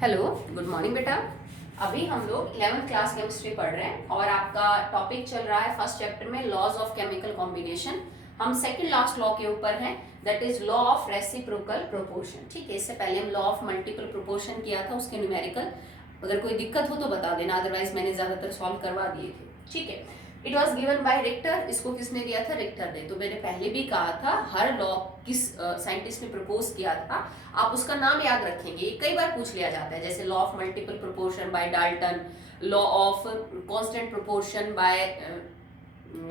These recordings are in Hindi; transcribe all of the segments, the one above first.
हेलो, गुड मॉर्निंग बेटा। अभी हम लोग 11th क्लास केमिस्ट्री पढ़ रहे हैं और आपका टॉपिक चल रहा है फर्स्ट चैप्टर में लॉज ऑफ केमिकल कॉम्बिनेशन। हम सेकंड लास्ट लॉ के ऊपर हैं, that is law of reciprocal proportion. ठीक है, इससे पहले हम लॉ ऑफ मल्टीपल प्रोपोर्शन किया था, उसके न्यूमेरिकल। अगर कोई दिक्कत हो तो बता देना, अदरवाइज मैंने ज्यादातर सॉल्व करवा दिए थे। ठीक है, it was given by Richter. इसको किसने दिया था? रिक्टर ने। तो मैंने पहले भी कहा था हर लॉ किस साइंटिस्ट ने प्रपोज किया था, आप उसका नाम याद रखेंगे। कई बार पूछ लिया जाता है, जैसे law of multiple proportion by Dalton, law of constant proportion by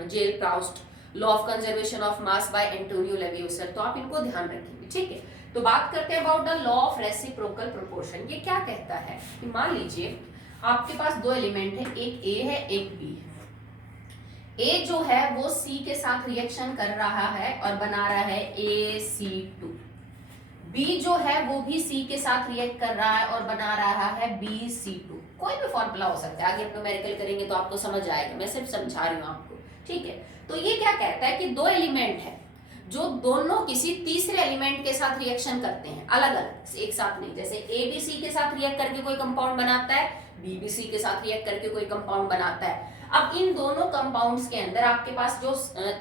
Joseph Proust, law of conservation of mass by Antonio Lavoisier. तो आप इनको ध्यान रखेंगे। ठीक है, तो बात करते हैं about the law of reciprocal proportion. ये क्या कहता है कि मान लीजिए आपके पास दो एलिमेंट है, एक ए है एक बी है। ए जो है वो सी के साथ रिएक्शन कर रहा है और बना रहा है AC2। बी जो है वो भी सी के साथ रिएक्ट कर रहा है और बना रहा है BC2। कोई भी फॉर्मूला हो सकता है, आगे आप न्यूमेरिकल करेंगे तो आपको समझ आएगा, मैं सिर्फ समझा रही हूँ आपको। ठीक है, तो ये क्या कहता है कि दो एलिमेंट है जो दोनों किसी तीसरे एलिमेंट के साथ रिएक्शन करते हैं, अलग अलग, एक साथ नहीं। जैसे ए बी सी के साथ रिएक्ट करके कोई कंपाउंड बनाता है, बी बी सी के साथ रिएक्ट करके कोई कंपाउंड बनाता है। अब इन दोनों कंपाउंड्स के अंदर आपके पास जो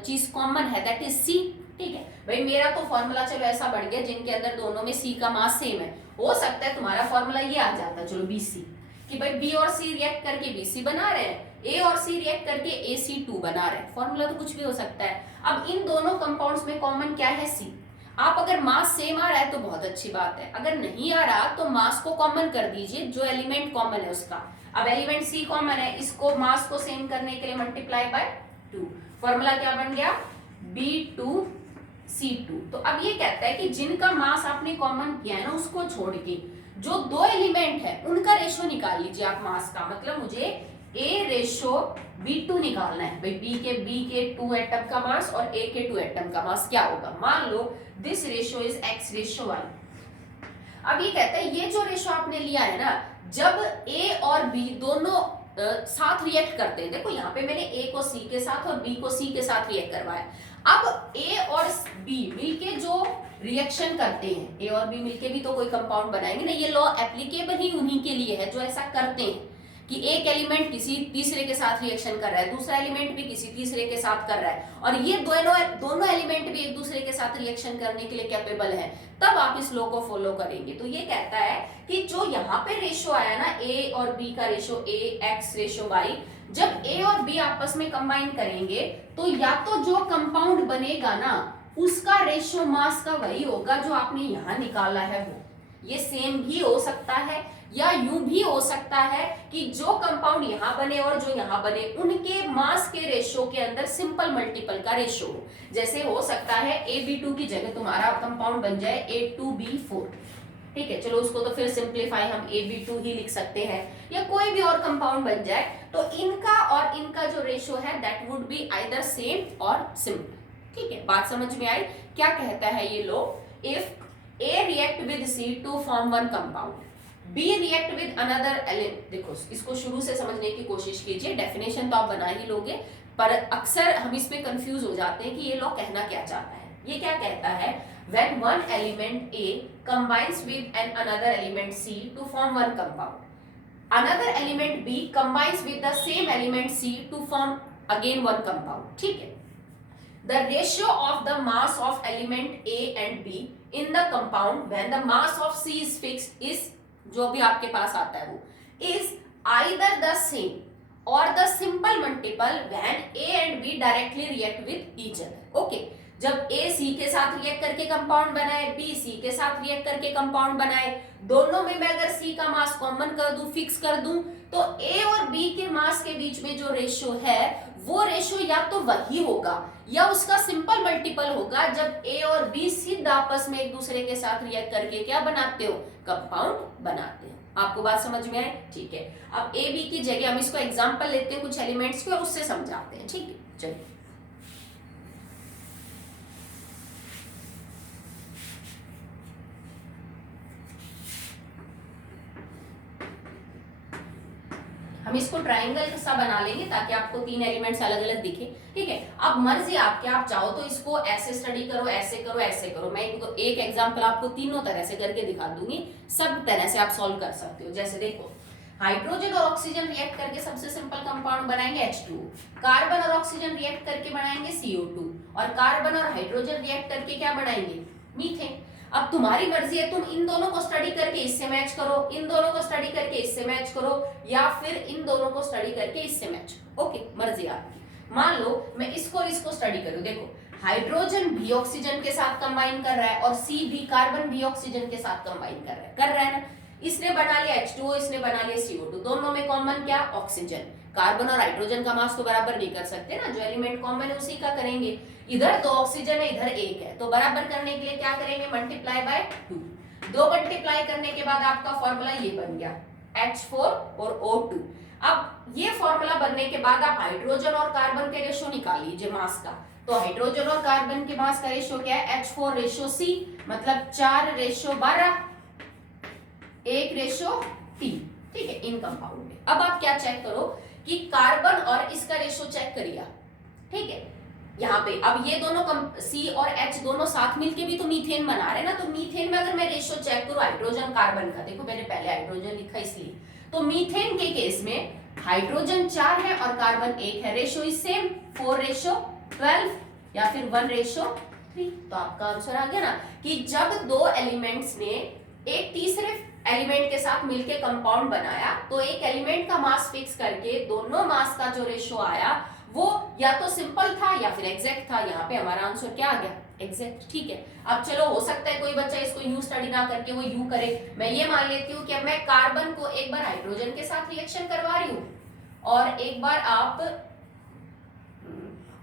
चीज कॉमन है दैट इज सी। ठीक है भाई, मेरा तो फॉर्मूला चलो ऐसा बढ़ गया जिनके अंदर दोनों में सी का मास सेम है। हो सकता है तुम्हारा फॉर्मूला ये आ जाता, चलो BC, कि भाई बी और सी रिएक्ट करके BC बना रहे हैं, ए और सी रिएक्ट करके AC2 बना रहे हैं। फॉर्मूला तो कुछ भी हो सकता है। अब इन दोनों कंपाउंड्स में कॉमन क्या है? सी। आप अगर मास सेम आ रहा है तो बहुत अच्छी बात है, अगर नहीं आ रहा तो मास को कॉमन कर दीजिए, जो एलिमेंट कॉमन है उसका। अब एलिमेंट सी कॉमन है, इसको मास को सेम करने के लिए मल्टीप्लाई बाय 2। फॉर्मूला क्या बन गया? B2C2। तो अब ये कहता है कि जिनका मास आपने कॉमन किया है ना, उसको छोड़ के जो दो एलिमेंट है उनका रेशो निकाल लीजिए आप मास का। मतलब मुझे A रेशो B2 निकालना है भाई। B के 2 एटम का मास और A के 2 एटम का मास क्या होगा? मान लो दिस रेशो इज X:1। अब ये कहता है ये जो रेशो आपने लिया है ना, जब A और B दोनों साथ रिएक्ट करते हैं, देखो यहाँ पे मैंने A को C के साथ और B को C के साथ रिएक्ट करवाया। अब A और B मिलके जो रिएक्शन करते हैं, A और B मिलके भी तो कोई कंपाउंड बनाएंगे ना। ये लॉ एप्लीकेबल ही उन्हीं के लिए है जो ऐसा करते हैं कि एक एलिमेंट किसी तीसरे के साथ रिएक्शन कर रहा है, दूसरा एलिमेंट भी किसी तीसरे के साथ कर रहा है, और ये दोनों एलिमेंट भी एक दूसरे के साथ रिएक्शन करने के लिए कैपेबल है, तब आप इस लॉ को फॉलो करेंगे। तो ये कहता है कि जो यहाँ पे रेशो आया ना, A और B का रेशो AX:Y, जब A और B आपस में कंबाइन करेंगे तो या तो जो कंपाउंड बनेगा ना उसका रेशो मास का वही होगा जो आपने यहाँ निकाला है वो। ये सेम भी हो सकता है या यूं भी हो सकता है कि जो कंपाउंड यहां बने और जो यहां बने उनके मास के रेशो के अंदर सिंपल मल्टीपल का रेशो हो। जैसे हो सकता है AB2 की जगह तुम्हारा कंपाउंड बन जाए A2B4। ठीक है, चलो उसको तो फिर सिंप्लीफाई हम AB2 ही लिख सकते हैं, या कोई भी और कंपाउंड बन जाए, तो इनका और इनका जो रेशो है that would be either same और सिंपल। ठीक है, बात समझ में आई? क्या कहता है ये law? If A react with C to form one compound, B react with another element। देखो इसको शुरू से समझने की कोशिश कीजिए, डेफिनेशन तो आप बना ही लोगे, पर अक्सर हम इसमें कंफ्यूज हो जाते हैं कि ये लॉ कहना क्या चाहता है। ये क्या कहता है? when one element A combines with another element C to form one compound, another element B combines with the same element C to form again one compound। ठीक है, the ratio of the mass of element A and B in the compound when the mass of C is fixed is, जो भी आपके पास आता है वो, is either the same or the simple multiple when A and B directly react with each other। okay, जब A C के साथ रिएक्ट करके कंपाउंड बनाए, B C के साथ रिएक्ट करके कंपाउंड बनाए, दोनों में मैं अगर C का मास कॉमन कर दूं, फिक्स कर दूं, तो A और B के मास के बीच में जो रेशो है वो रेशो या तो वही होगा या उसका सिंपल मल्टीपल होगा, जब A और B सीधा आपस में एक दूसरे के साथ रिएक्ट करके क्या बनाते हो? कंपाउंड बनाते हो। आपको बात समझ में आई? ठीक है, अब A B की जगह हम इसको एग्जांपल लेते हैं कुछ एलिमेंट्स के और उससे समझाते हैं। ठीक है, चलिए। हम इसको ट्राइंगल सा बना लेंगे ताकि आपको 3 एलिमेंट्स अलग अलग दिखे, ठीक है। अब मर्जी आपके, आप चाहो तो इसको ऐसे स्टडी करो, ऐसे करो, ऐसे करो। मैं एक एग्जांपल आपको तीनों तरह से करके दिखा दूंगी, सब तरह से आप सॉल्व कर सकते हो। जैसे देखो, हाइड्रोजन और ऑक्सीजन रिएक्ट करके सबसे सिंपल कंपाउंड बनाएंगे H2, कार्बन और ऑक्सीजन रिएक्ट करके बनाएंगे CO2, और कार्बन और हाइड्रोजन रिएक्ट करके क्या बनाएंगे, मीथेन। अब तुम्हारी मर्जी है, तुम इन दोनों को स्टडी करके इससे मैच करो, इन दोनों को स्टडी करके इससे मैच करो, या फिर इन दोनों को स्टडी करके इससे मैच, ओके, मर्जी आपकी। मान लो मैं इसको और इसको स्टडी करूं, देखो हाइड्रोजन भी ऑक्सीजन के साथ कंबाइन कर रहा है और C भी, कार्बन भी ऑक्सीजन के साथ कंबाइन कर रहा है ना। इसने बना लिया H2O, इसने बना लिया CO2, दोनों में कॉमन क्या, ऑक्सीजन। कार्बन और हाइड्रोजन का मास तो बराबर नहीं कर सकते ना, जो एलिमेंट कॉमन है उसी का करेंगे। इधर 2 ऑक्सीजन है, इधर 1 है, तो बराबर करने के लिए क्या करेंगे, मल्टीप्लाई बाय 2। 2 मल्टीप्लाई करने के बाद आपका फॉर्मूला ये बन गया H4 और O2। अब ये फॉर्मूला बनने के बाद आप हाइड्रोजन और कार्बन के रेशो निकाल लीजिए मास का। तो हाइड्रोजन और कार्बन के मास का रेशो क्या है, H4:C, मतलब 4:12, 1:3, ठीक है, इन कंपाउंड में। अब आप क्या चेक करो कि कार्बन और इसका रेशो चेक करिए, ठीक है। यहाँ पे अब ये दोनों C और H दोनों साथ मिलके भी तो मीथेन बना रहे हैं ना, तो मीथेन में अगर मैं रेशो चेक करूं हाइड्रोजन कार्बन का, देखो मैंने पहले हाइड्रोजन लिखा इसलिए, तो मीथेन के केस में हाइड्रोजन 4 है और कार्बन 1 है, रेशो इज सेम 4:12 या फिर 1:3। तो आपका आंसर आ गया ना कि जब 2 एलिमेंट्स ने एक तीसरे एलिमेंट के साथ मिलके कंपाउंड बनाया, तो एक एलिमेंट का मास फिक्स करके दोनों मास का जो रेशो आया वो या तो सिंपल था या फिर एग्जैक्ट था। यहाँ पे हमारा आंसर क्या आ गया, एग्जैक्ट, ठीक है। अब चलो, हो सकता है कोई बच्चा इसको यूं स्टडी ना करके वो यूं करे। मैं ये मान लेती हूँ कि अब मैं कार्बन को एक बार हाइड्रोजन के साथ रिएक्शन करवा रही हूँ और एक बार आप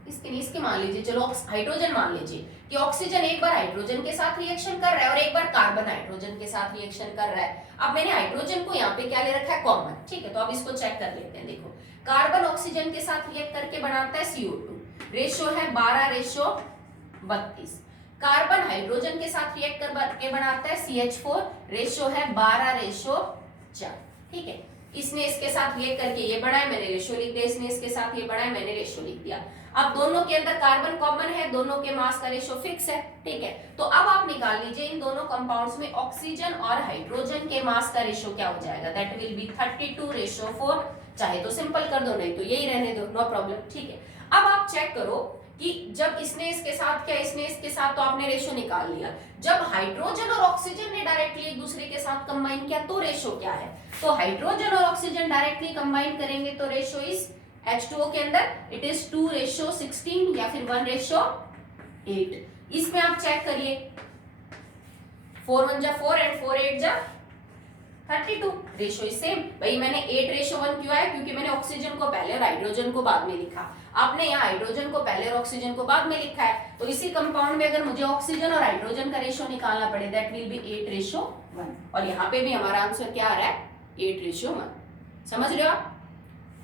इसके मान लीजिए, चलो हाइड्रोजन मान लीजिए कि ऑक्सीजन एक बार हाइड्रोजन के साथ रिएक्शन कर रहा है और एक बार कार्बन हाइड्रोजन के साथ रिएक्शन कर रहा है। अब मैंने हाइड्रोजन को यहाँ पे क्या ले रखा है, कॉमन, ठीक है। तो अब इसको चेक कर लेते हैं। देखो, कार्बन ऑक्सीजन के साथ रिएक्ट करके बनाता है CO2, रेशो है 12:32। कार्बन हाइड्रोजन के साथ रिएक्ट करके बनाता है CH4, रेशो है 12:4, ठीक है। इसने इसके साथ रिएक्ट करके ये बढ़ाया, मैंने रेशो लिख दिया, इसने इसके साथ ये बढ़ाया, मैंने रेशो लिख दिया। अब दोनों के अंदर कार्बन कॉमन है, दोनों के मास का रेशो फिक्स है, ठीक है। तो अब आप निकाल लीजिए इन दोनों कंपाउंड्स में ऑक्सीजन और हाइड्रोजन के मास का रेशो क्या हो जाएगा, दैट विल बी 32:4। चाहे तो सिंपल कर दो, नहीं तो यही रहने दो, नो प्रॉब्लम, ठीक है। अब आप चेक करो कि जब इसने इसके साथ क्या, इसने इसके साथ, तो आपने रेशो निकाल लिया। जब हाइड्रोजन और ऑक्सीजन ने डायरेक्टली एक दूसरे के साथ कंबाइन किया तो रेशो क्या है, तो हाइड्रोजन और ऑक्सीजन डायरेक्टली कंबाइन करेंगे तो रेशो इज H2O के अंदर इट इज 2:16 या फिर 1:8। इसमें आप चेक करिए, 4 1 जा 4 एंड 4 8 जा 32, रेशो इज सेम। भाई मैंने 8:1 क्यों आया, क्योंकि मैंने ऑक्सीजन को पहले और हाइड्रोजन को बाद में लिखा। आपने यहाँ हाइड्रोजन को पहले और ऑक्सीजन को बाद में लिखा है, तो इसी कंपाउंड में अगर मुझे ऑक्सीजन और हाइड्रोजन का रेशो निकालना पड़े दैट विल बी 8:1, और यहाँ पे भी हमारा आंसर क्या आ रहा है, 8:1। समझ रहे हो आप,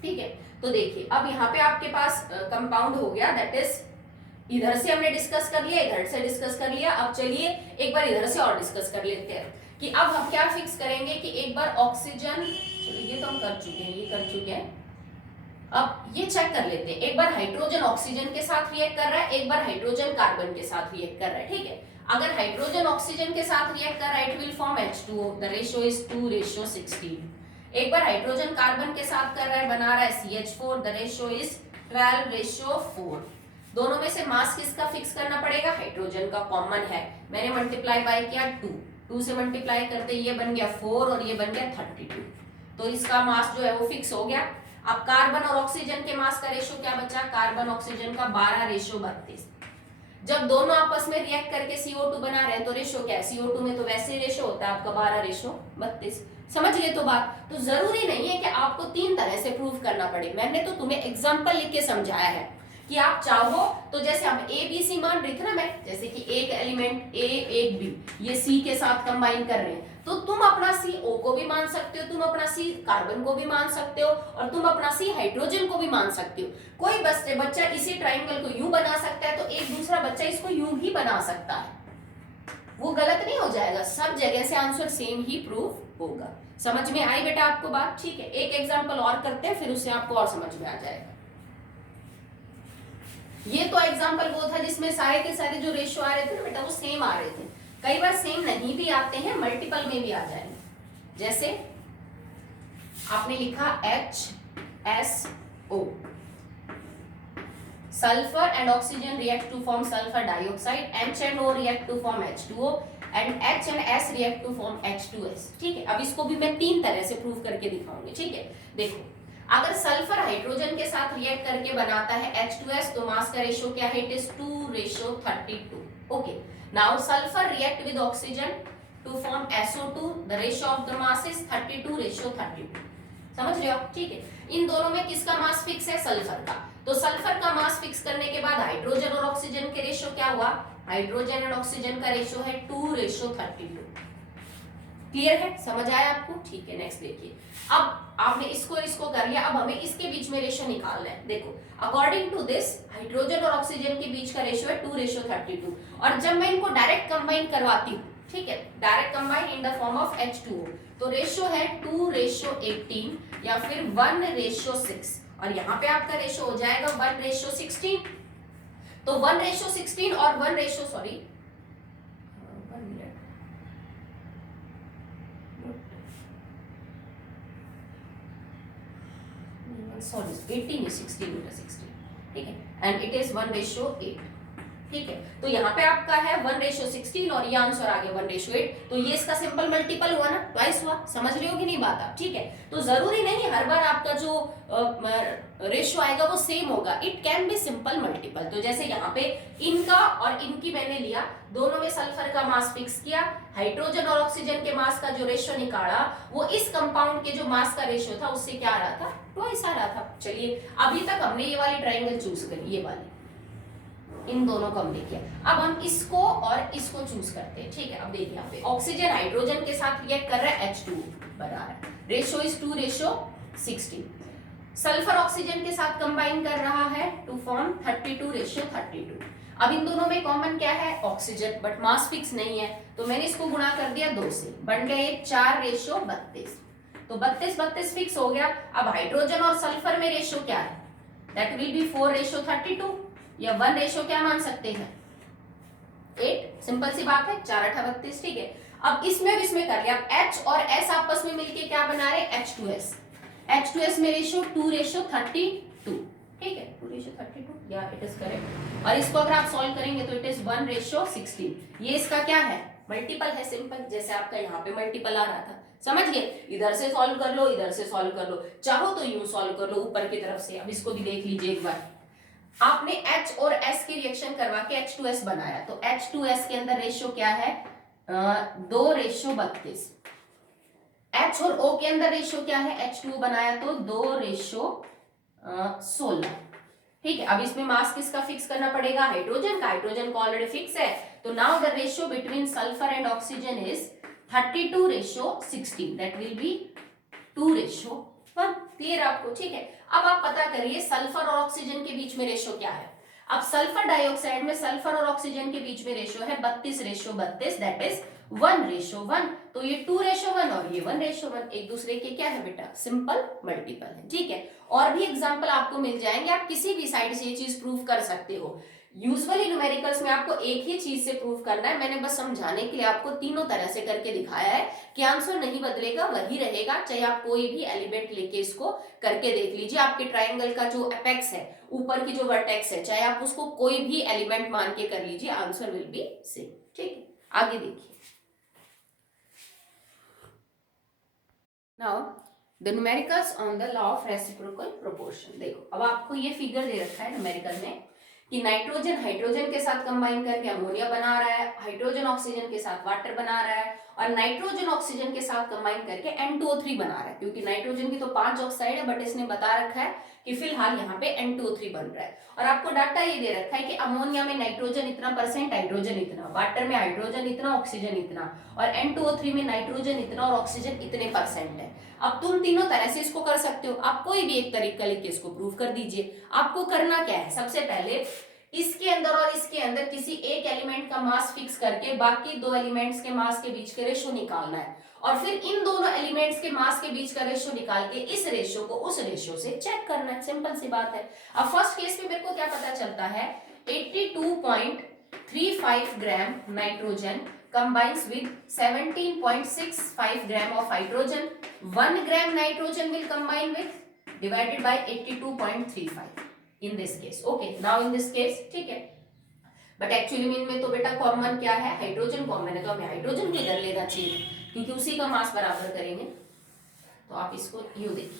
ठीक है। तो देखिए, अब यहाँ पे आपके पास कंपाउंड हो गया, दैट इज इधर से हमने डिस्कस कर लिया, इधर से डिस्कस कर लिया। अब चलिए एक बार इधर से और डिस्कस कर लेते हैं कि अब हम क्या फिक्स करेंगे कि एक बार ऑक्सीजन, ये तो हम कर चुके हैं, ये कर चुके हैं। अब ये चेक कर लेते हैं, एक बार हाइड्रोजन ऑक्सीजन के साथ रिएक्ट कर रहा है, एक बार हाइड्रोजन कार्बन के साथ रिएक्ट कर रहा है, ठीक है। अगर हाइड्रोजन ऑक्सीजन के साथ रिएक्ट कर रहा है it will form H2O, the ratio is 2:16। एक बार हाइड्रोजन कार्बन के साथ कर रहा है, बना रहा है CH4, द रेशियो इज 12:4। दोनों में से मास किसका फिक्स करना पड़ेगा, हाइड्रोजन का कॉमन है, मैंने मल्टीप्लाई बाय किया 2 से मल्टीप्लाई करते ये बन गया 4 और ये बन गया 32, तो इसका मास जो है वो फिक्स हो गया। अब कार्बन और ऑक्सीजन के मास का रेशो क्या बचा, कार्बन ऑक्सीजन का 12:32। जब दोनों आपस में रिएक्ट करके CO2 बना रहे हैं तो रेशो क्या है, CO2 में तो वैसे ही रेशो होता है आपका 12:32। समझ लिए तो बात। तो जरूरी नहीं है कि आपको 3 तरह से प्रूव करना पड़े, मैंने तो तुम्हें एग्जांपल लिख के समझाया है कि आप चाहो तो जैसे हम ABC मान रही थी ना मैं, जैसे कि एक एलिमेंट A एक B ये C के साथ कंबाइन कर रहे हैं, तो तुम अपना C O को भी मान सकते हो, तुम अपना C कार्बन को भी मान सकते हो और तुम अपना C हाइड्रोजन को भी मान सकते हो। कोई बच्चा इसी ट्राइंगल को यूं बना सकता है तो एक दूसरा बच्चा इसको यूं भी बना सकता है। वो गलत नहीं हो जाएगा, सब जगह से आंसर सेम ही प्रूव होगा। समझ में आई बेटा आपको बात? ठीक है, एक एग्जांपल और करते हैं, फिर उससे आपको और समझ में आ जाएगा। ये तो एग्जांपल वो था जिसमें सारे के सारे जो रेशियो आ रहे थे ना बेटा वो सेम आ रहे थे। कई बार सेम नहीं भी आते हैं, मल्टीपल में भी आ जाएंगे। जैसे आपने लिखा HSO, sulphur and oxygen react to form sulphur dioxide, H and O react to form H2O and H and S react to form H2S। ठीक है, अब इसको भी मैं 3 तरह से प्रूव करके दिखाऊंगी। ठीक है, देखो अगर सल्फर हाइड्रोजन के साथ रिएक्ट करके बनाता है H2S तो मास का रेशियो क्या है? It is 2:32। Okay, now sulphur react with oxygen to form SO2, the ratio of the mass is 32:32। समझ रहे हो? ठीक है, इन दोनों में किसका मास फिक्स है? सल्फर का। तो सल्फर का मास फिक्स करने के बाद हाइड्रोजन और ऑक्सीजन के रेशियो क्या हुआ? हाइड्रोजन एंड ऑक्सीजन का रेशियो है 2:32। क्लियर है? समझ आया आपको? ठीक है, नेक्स्ट देखिए। अब आपने इसको कर लिया, अब हमें इसके बीच में रेशियो निकालना है। देखो अकॉर्डिंग टू दिस हाइड्रोजन और ऑक्सीजन के बीच का रेशियो है 2:32, और जब मैं इनको डायरेक्ट कंबाइन करवाती हूँ, ठीक है, direct combine in the form of H2O, तो रेशियो है 2:18 या फिर 1:6, और यहाँ पे आपका रेशियो हो जाएगा 1:16। तो 1:16 और 1 सॉरी 18:16, ठीक है, एंड इट इज 1:8। ठीक है, तो यहाँ पे आपका है 1:16 और ये आंसर आ गया 1:8, तो ये इसका सिंपल मल्टीपल हुआ ना, ट्वाइस हुआ। समझ रहे हो कि नहीं बात आप? ठीक है, तो जरूरी नहीं हर बार आपका जो रेशियो आएगा वो सेम होगा, it can be simple multiple. तो जैसे यहाँ पे इनका और इनकी मैंने लिया, दोनों में सल्फर का मास फिक्स किया, हाइड्रोजन और ऑक्सीजन के मास का जो रेशियो निकाला वो इस कंपाउंड के जो मास का रेशियो था उससे क्या आ रहा था? ट्वाइस आ रहा था। चलिए अभी तक हमने ये वाली ट्राइंगल चूज करी, ये वाली, इन दोनों को हमने किया। अब हम इसको और इसको चूज करते हैं। ठीक है, अब देखिए यहाँ पे ऑक्सीजन हाइड्रोजन के साथ रिएक्ट कर रहा है, H2 बना रहा है, रेशियो इज 2:16। सल्फर ऑक्सीजन के साथ कंबाइन कर रहा है टू फॉर्म 32:32। अब इन दोनों में कॉमन क्या है? ऑक्सीजन, बट मास फिक्स नहीं है, तो मैंने इसको गुणा कर दिया 2 से, बन गए 4:32। तो 32 फिक्स हो गया। अब हाइड्रोजन और सल्फर में रेशियो क्या है? दैट विल बी 4:32, या 1 रेशियो क्या मान सकते हैं? 8। सिंपल सी बात है, 4×8 = 32। ठीक है, अब इसमें कर लिया। अब H और S आपस में मिलके क्या बना रहे? H2S। H2S में रेशियो 2:32। ठीक है, 2:32 या इट इज करेक्ट। और इसको अगर आप सॉल्व करेंगे तो इट इज 1:16। ये इसका क्या है? मल्टीपल है, सिंपल, जैसे आपका यहाँ पे मल्टीपल आ रहा था। समझ गए? इधर से सॉल्व कर लो, इधर से सॉल्व कर लो, चाहो तो यूं सॉल्व कर लो ऊपर की तरफ से। अब इसको भी देख लीजिए एक बार, आपने H और S की रिएक्शन करवा के H2S बनाया, तो H2S के अंदर रेशियो क्या है? 2:32। H और O के अंदर रेशियो क्या है? H2O बनाया तो 2:16। ठीक है, अब इसमें मास किसका फिक्स करना पड़ेगा? हाइड्रोजन का। हाइड्रोजन का ऑलरेडी फिक्स है, तो now the ratio between sulphur and oxygen is 32:16, that will be 2:1। Clear आपको? ठीक है, अब आप पता करिए सल्फर और ऑक्सीजन के बीच में रेशियो क्या है। अब सल्फर डाइऑक्साइड में सल्फर और ऑक्सीजन के बीच में रेशियो है 32:32, दैट इज 1:1। तो ये 2:1 और ये 1:1, एक दूसरे के क्या है बेटा? सिंपल मल्टीपल है। ठीक है, और भी एग्जांपल आपको मिल जाएंगे, आप किसी भी साइड से ये चीज प्रूव कर सकते हो। यूजुअली न्यूमेरिकल्स में आपको एक ही चीज से प्रूव करना है, मैंने बस समझाने के लिए आपको तीनों तरह से करके दिखाया है कि आंसर नहीं बदलेगा, वही रहेगा, चाहे आप कोई भी एलिमेंट लेके इसको करके देख लीजिए। आपके ट्राइंगल का जो एपेक्स है, ऊपर की जो वर्टेक्स है, चाहे आप उसको कोई भी एलिमेंट मान के कर लीजिए, आंसर विल बी सेम। ठीक है, आगे देखिए। Now the numericals on the law of reciprocal proportion. देखो अब आपको ये फिगर दे रखा है न्यूमेरिकल में कि नाइट्रोजन हाइड्रोजन के साथ कंबाइन करके अमोनिया बना रहा है, हाइड्रोजन ऑक्सीजन के साथ वाटर बना रहा है, और नाइट्रोजन ऑक्सीजन के साथ कंबाइन करके N2O3 बना रहा है। क्योंकि नाइट्रोजन की तो 5 ऑक्साइड है, बट इसने बता रखा है कि फिलहाल यहाँ पे N2O3 बन रहा है। और आपको डाटा ये दे रखा है कि अमोनिया में नाइट्रोजन इतना %, हाइड्रोजन इतना, वाटर में हाइड्रोजन इतना, ऑक्सीजन इतना, और N2O3 में नाइट्रोजन इतना और ऑक्सीजन इतने % है। अब तुम तीनों तरह से इसको कर सकते हो, आप कोई भी एक तरीका लेके इसको प्रूव कर दीजिए। आपको करना क्या है? सबसे पहले इसके अंदर और इसके अंदर किसी एक एलिमेंट का मास फिक्स करके बाकी दो एलिमेंट्स के मास के बीच के रेशो निकालना है, और फिर इन दोनों एलिमेंट्स के मास के बीच का रेशो निकाल के इस रेशो को उस रेशो से चेक करना है। सिंपल सी बात है। अब फर्स्ट केस में मेरे को क्या पता चलता है, 82.35 gram nitrogen combines with 17.65 gram of hydrogen. 1 gram nitrogen will combine with divided by 82.35 in this case. Okay, now in this case, ठीक है, बट एक्चुअली में तो बेटा कॉमन क्या है, हाइड्रोजन कॉमन है, तो हमें हाइड्रोजन को इधर लेना चाहिए क्योंकि उसी का मास बराबर करेंगे। तो आप इसको यू देखिए,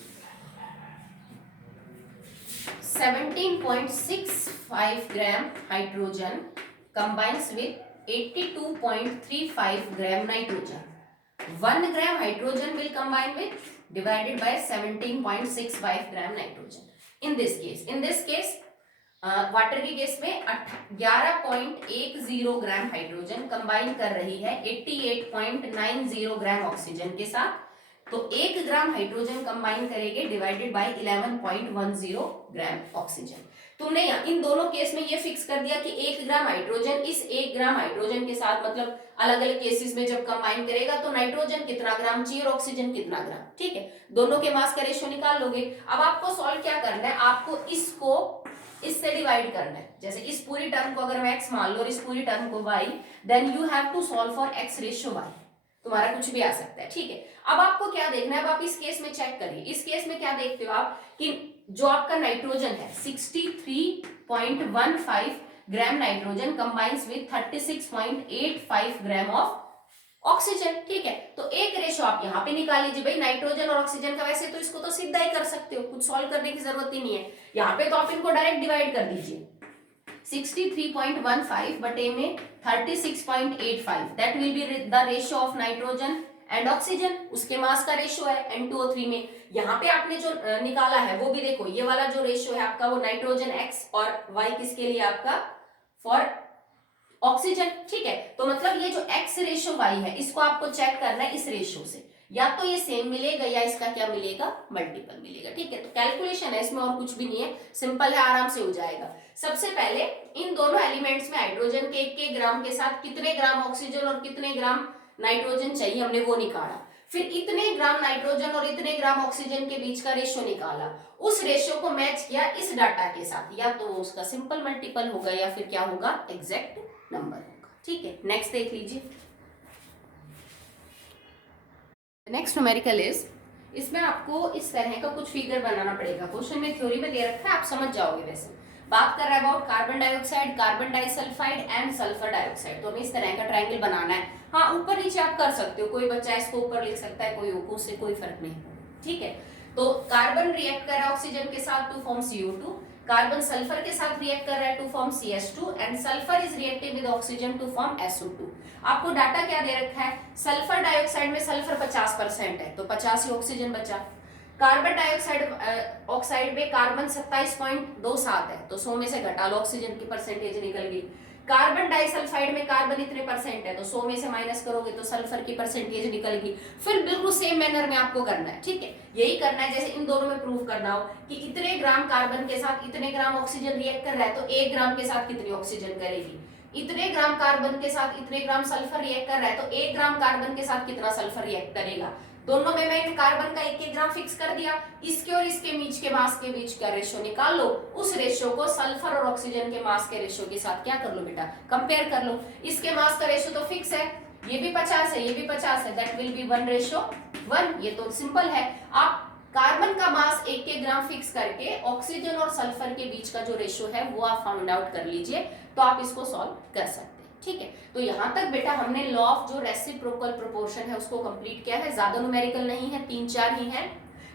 17.65 gram hydrogen combines with 82.35 gram nitrogen. 1 gram hydrogen will combine with divided by 17.65 gram nitrogen. In this case, water की केस में 11.10 ग्राम हाइड्रोजन कंबाइन कर रही है 88.90 ग्राम ऑक्सीजन के साथ। तो 1 ग्राम हाइड्रोजन कंबाइन करेंगे डिवाइडेड बाय 11.10 ग्राम ऑक्सीजन। तुमने इन दोनों केस में ये फिक्स कर दिया कि 1 ग्राम हाइड्रोजन इस 1 ग्राम हाइड्रोजन के साथ, मतलब अलग अलग केसेस में जब कंबाइन करेगा तो नाइट्रोजन कितना ग्राम चाहिए और ऑक्सीजन कितना ग्राम, ठीक है, दोनों के मास का रेशियो निकाल लोगे। अब आपको सॉल्व क्या करना है, आपको इसको इससे डिवाइड करना है। जैसे इस पूरी टर्म को अगर मैं x मान लो और इस पूरी टर्म को y, then you have to solve for x ratio y। तुम्हारा कुछ भी आ सकता है, ठीक है। अब आपको क्या देखना है, अब आप इस केस में चेक करिए। इस केस में क्या देखते हो आप कि जो आपका नाइट्रोजन है 63.15 gram nitrogen combines with 36.85 gram of oxygen, ठीक है। तो एक रेशो आप यहाँ पे निकाल लीजिए भाई, नाइट्रोजन और ऑक्सीजन का। वैसे तो इसको तो सीधा ही कर सकते हो, कुछ सॉल्व करने की जरूरत ही नहीं है। यहाँ पे तो आप इनको डायरेक्ट डिवाइड कर दीजिए, 63.15 बटे में 36.85, that will be the ratio of nitrogen and oxygen, उसके मास का रेशियो है N2O3 में। यहाँ पे आपने जो निकाला है वो भी देखो, ये वाला जो रेशियो है आपका वो नाइट्रोजन X और Y किसके लिए, आपका फॉर ऑक्सीजन, ठीक है। तो मतलब ये जो X रेशियो Y है इसको आपको चेक करना है इस रेशियो से, या तो ये सेम मिलेगा या इसका क्या मिलेगा, मल्टीपल मिलेगा, ठीक है। तो कैलकुलेशन है इसमें और कुछ भी नहीं है, सिंपल है, आराम से हो जाएगा। सबसे पहले इन दोनों एलिमेंट्स में हाइड्रोजन के 1 ग्राम के साथ कितने ग्राम ऑक्सीजन और कितने ग्राम नाइट्रोजन चाहिए हमने वो निकाला। फिर इतने ग्राम नाइट्रोजन और इतने ग्राम ऑक्सीजन के बीच का रेशियो निकाला, उस रेशियो को मैच किया इस डाटा के साथ, या तो उसका सिंपल मल्टीपल होगा या फिर क्या होगा, एग्जैक्ट नंबर होगा, ठीक है। नेक्स्ट देख लीजिए, नेक्स्ट न्यूमेरिकल इज, इसमें आपको इस तरह का कुछ फिगर बनाना पड़ेगा। क्वेश्चन में थ्योरी में दे रखा है, आप समझ जाओगे। वैसे बात कर रहा है about carbon dioxide, carbon disulphide and sulphur dioxide. तो हमें इस तरह का ट्रायंगल बनाना है। हाँ, ऊपर नीचे आप कर सकते हो, कोई बच्चा इसको ऊपर लिख सकता है, कोई ऊपर, उससे कोई फर्क नहीं पड़ेगा, ठीक है। तो कार्बन रिएक्ट कर रहा है ऑक्सीजन के साथ to form CO2, carbon sulphur के साथ रिएक्ट कर रहा है to form CH2 and sulphur is reacting with oxygen to form SO2। आपको डाटा क्या दे रखा है, सल्फर डाइऑक्साइड में सल्फर 50% है तो 50 ही ऑक्सीजन बचा। कार्बन डाइऑक्साइड ऑक्साइड में कार्बन 27.27 है तो 100 में से घटा लो, ऑक्सीजन की परसेंटेज निकल गई। कार्बन डाइसल्फाइड में कार्बन इतने परसेंट है तो 100 में से माइनस करोगे तो सल्फर की परसेंटेज निकल गई। फिर बिल्कुल सेम मैनर में आपको करना है, ठीक है। यही करना है जैसे इन दोनों में प्रूव करना हो कि इतने ग्राम कार्बन के साथ इतने ग्राम ऑक्सीजन रिएक्ट कर रहा है तो 1 ग्राम के साथ कितनी ऑक्सीजन करेगी, इतने ग्राम कार्बन के साथ इतने ग्राम सल्फर रिएक्ट कर रहा है तो 1 ग्राम कार्बन के साथ कितना सल्फर रिएक्ट करेगा। दोनों में मैं कार्बन का 1 ग्राम फिक्स कर दिया, इसके और इसके बीच के मास के बीच का रेशियो निकाल लो, उस रेशियो को सल्फर और ऑक्सीजन के मास के रेशियो के साथ क्या कर लो बेटा, कंपेयर कर लो। इसके मास का रेशियो तो फिक्स है, ये भी 50 है, ये भी 50 है, दैट विल बी 1:1। ये तो सिंपल है। आप कार्बन का मास 1 ग्राम फिक्स करके ऑक्सीजन और सल्फर के बीच का जो रेशियो है वो आप फाइंड आउट कर लीजिए, तो आप इसको सॉल्व कर सकते हैं, ठीक है। तो यहाँ तक बेटा हमने लॉ ऑफ जो रेसिप्रोकल प्रोपोर्शन है उसको कंप्लीट किया है। ज्यादा न्यूमेरिकल नहीं है, 3-4 ही हैं,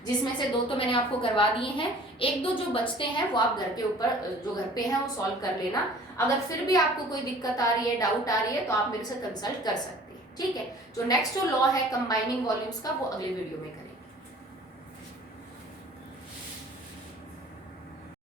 जिसमें से 2 तो मैंने आपको करवा दिए हैं। 1-2 जो बचते हैं वो आप घर के ऊपर जो घर पे हैं वो सॉल्व कर लेना। अगर फिर भी आपको कोई दिक्कत आ रही है, डाउट आ रही है तो आप मेरे से कंसल्ट कर सकते हैं, ठीक है। जो नेक्स्ट जो लॉ है कंबाइनिंग वॉल्यूम्स का वो अगले वीडियो में करेंगे।